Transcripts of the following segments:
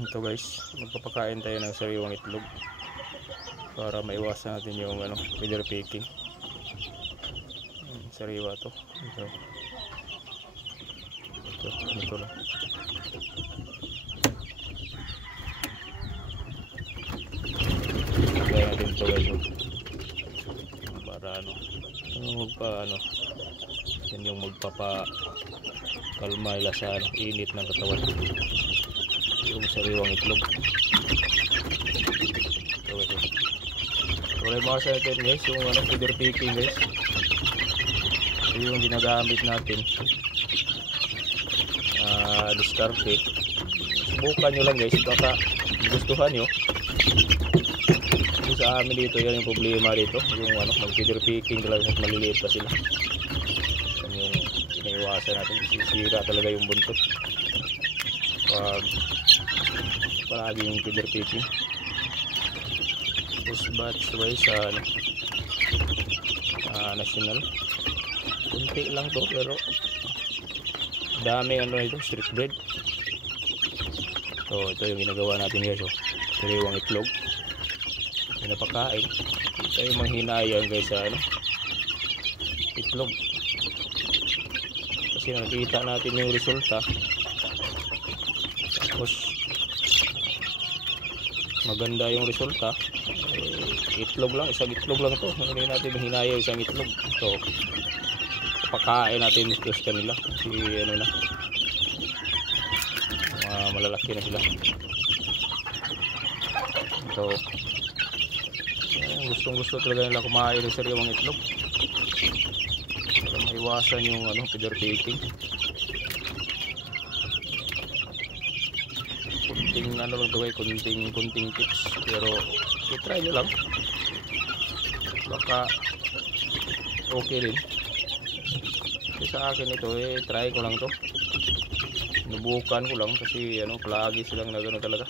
Ito guys, magpapakain tayo ng sariwang itlog para maiwasan natin yung feather picking. Sariwa to. Ito lang. Kaya natin ito guys, para yan yung magpapakalma ila sa init ng katawan, yung sariwang itlog. Wala yung mga sa natin guys, yung feather picking guys. Ito yung ginagamit natin. Diskarte. Subukan nyo lang guys, baka gustuhan nyo. Kasi sa amin dito, yan yung problema dito, yung mag-feather picking talaga at maliliit pa sila. Yan yung inaiwasan natin, sisira talaga yung buntot pag palaging feather picking. Push batch wise sa national, kunti lang to pero daming ito, street breed. So ito yung ginagawa natin guys, sariwang itlog, pinapakain. Ito yung manghinayang guys sa itlog, kasi nakita natin yung resulta, tapos maganda yung resulta. Itlog lang, isang itlog lang to, hindi natin hinaya isang itlog. So pakain natin ito sa kanila kasi malalaki na sila. So gustong gusto talaga nila kumain ng sariwang itlog para maiwasan yung feather picking. Kunting lang to, kunting tips, pero i-try nyo lang, baka okay din. Kasi sa akin ito, try ko lang to, nubukan ko lang kasi palagi silang talaga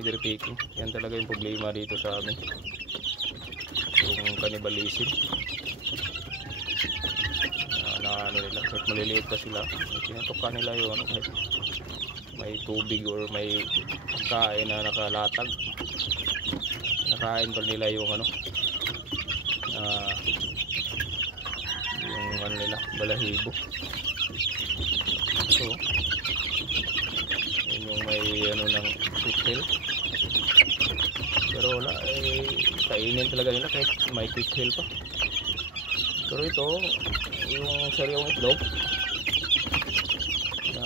feather picking. Yan talaga yung problema dito sa amin, yung cannibalism nila. Kahit maliliit pa sila, tinatukan nila yung may tubig or may kain na nakalatag, nakain pa nila yung nila balahibo. So yun yung may ng quick pero wala, kainin talaga nila kahit may quick pa. Pero ito yung sariwang itlog,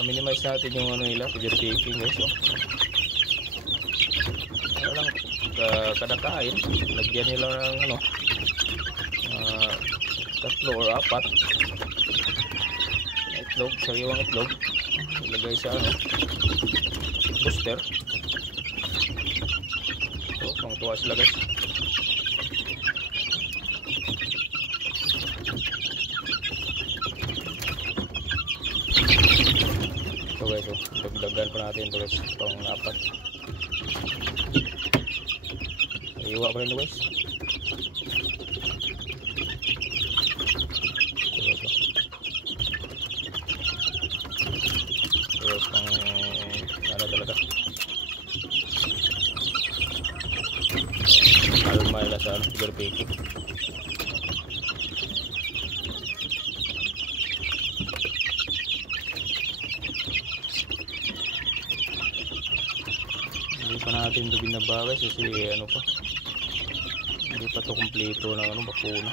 minimize natin yung nila feather picking guys. Lang kada kain, lagyan nila ng 3 or 4 na itlog, sariwang itlog, ilagay sa booster. So pang tuwa sila guys. So guys, dagdagan pa natin ito guys, pang 4. Iwa pa rin guys. So pang talaga kalma nila sa feather picking. Hindi pa natin ito binabawas kasi hindi pa ito kumpleto ng bakuna.